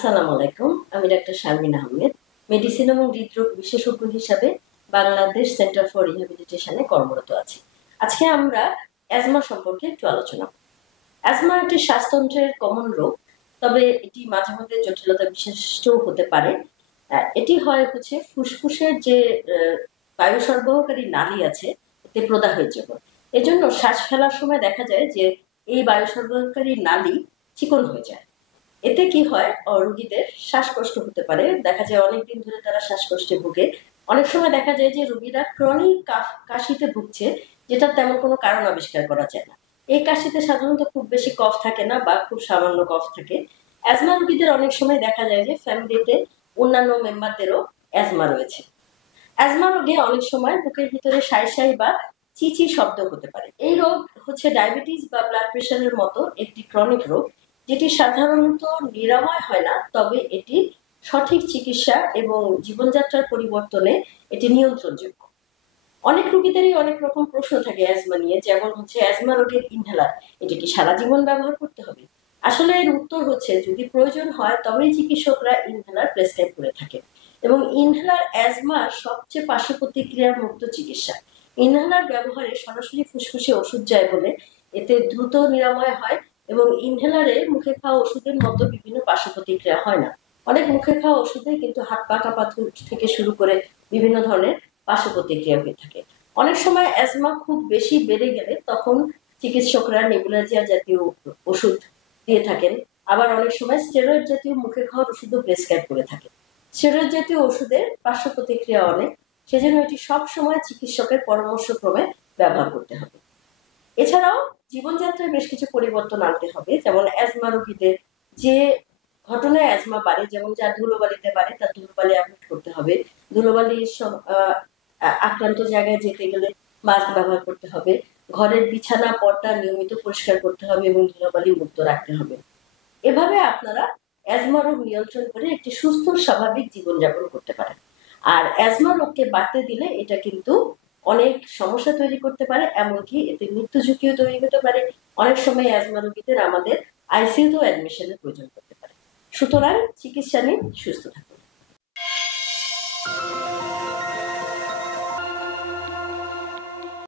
আসসালামু আলাইকুম। আমি ডাক্তার শারমিন আহমেদ, মেডিসিন এবং হৃদরোগ বিশেষজ্ঞ হিসাবে বাংলাদেশ সেন্টার ফর রিহ্যাবিলিটেশনে কর্মরত আছি। আজকে আমরা অ্যাজমা সম্পর্কে একটু আলোচনা করব। অ্যাজমা একটি শ্বাসতন্ত্রের কমন রোগ, তবে এটি মাঝে মধ্যে জটিলতা বিশিষ্ট হতে পারে। এটি হচ্ছে ফুসফুসের যে বায়ু সরবরাহকারী নালী আছে এতে প্রদাহের জন্য। এজন্য শ্বাস ফেলার সময় দেখা যায় যে এই বায়ু সরবরাহকারী নালী চিকন হয়ে যায়। এতে কি হয়, রোগীদের শ্বাসকষ্ট হতে পারে। দেখা যায় অনেকদিন ধরে তারা শ্বাসকষ্টে ভুগে। অনেক সময় দেখা যায় যে রোগীরা ক্রনিক কাশিতে ভুগছে, যেটা তেমন কোনো কারণ আবিষ্কার করা যায় না। এই কাশিতে সাধারণত খুব বেশি কফ থাকে না বা খুব সামান্য কফ থাকে। অ্যাজমা রোগীদের অনেক সময় দেখা যায় যে ফ্যামিলিতে অন্যান্য মেম্বারদেরও অ্যাজমা রয়েছে। অ্যাজমা রোগে অনেক সময় বুকের ভিতরে সাই সাই বা চিচি শব্দ হতে পারে। এই রোগ হচ্ছে ডায়াবেটিস বা ব্লাড প্রেশারের মতো একটি ক্রনিক রোগ, যেটি সাধারণত নিরাময় হয় না, তবে এটি সঠিক চিকিৎসা এবং জীবনযাত্রার পরিবর্তনে এটি নিয়ন্ত্রণযোগ্য। অনেক রোগীদেরই অনেক রকম প্রশ্ন থাকে অ্যাজমা নিয়ে, যেমন অ্যাজমা রোগের ইনহেলার এটি কি সারা জীবন ব্যবহার করতে হবে? আসলে এর উত্তর হচ্ছে যদি প্রয়োজন হয় তবেই চিকিৎসকরা ইনহেলার প্রেসক্রাইব করে থাকেন, এবং ইনহেলার অ্যাজমার সবচেয়ে পার্শ্ব প্রতিক্রিয়ার মুক্ত চিকিৎসা। ইনহেলার ব্যবহারে সরাসরি ফুসফুসে ওষুধ যায় বলে এতে দ্রুত নিরাময় হয়, এবং ইনহেলারে মুখে খাওয়া ওষুধের মতো বিভিন্ন পার্শ্ব প্রতিক্রিয়া হয় না। অনেক মুখে খাওয়া ওষুধে কিন্তু হাত পা কাঁপা থেকে শুরু করে বিভিন্ন ধরনের পার্শ্ব প্রতিক্রিয়া হয়ে থাকে। অনেক সময় অ্যাজমা খুব বেশি বেড়ে গেলে তখন চিকিৎসকরা নেবুলাইজার জাতীয় ওষুধ দিয়ে থাকেন। আবার অনেক সময় স্টেরয়েড জাতীয় মুখে খাওয়ার ওষুধও প্রেসক্রাইব করে থাকেন। স্টেরয়েড জাতীয় ওষুধের পার্শ্ব প্রতিক্রিয়া অনেক, সেজন্য এটি সব সময় চিকিৎসকের পরামর্শক্রমে ব্যবহার করতে হবে। এছাড়াও জীবনযাত্রায় বেশ কিছু পরিবর্তন আনতে হবে, যেমন অ্যাজমা রোগীদের যে ঘটনায় অ্যাজমা বাড়ে, যেমন যার ধুলোবালিতে বাড়ে তার ধুলোবালি অ্যাভয়েড করতে হবে। ধুলোবালির আক্রান্ত জায়গায় যেতে গেলে মাস্ক ব্যবহার করতে হবে। ঘরের বিছানা পর্দা নিয়মিত পরিষ্কার করতে হবে এবং ধুলোবালি মুক্ত রাখতে হবে। এভাবে আপনারা অ্যাজমা রোগ নিয়ন্ত্রণ করে একটি সুস্থ স্বাভাবিক জীবনযাপন করতে পারেন। আর অ্যাজমা রোগকে বাড়তে দিলে এটা কিন্তু অনেক সমস্যা তৈরি করতে পারে, এমনকি এতে মৃত্যু ঝুঁকিও তৈরি হতে পারে। অনেক সময় অ্যাজমা রোগীদের আমাদের আইসিইউতেও অ্যাডমিশনের প্রয়োজন পড়তে পারে। সুতরাং চিকিৎসা নিন, সুস্থ থাকুন।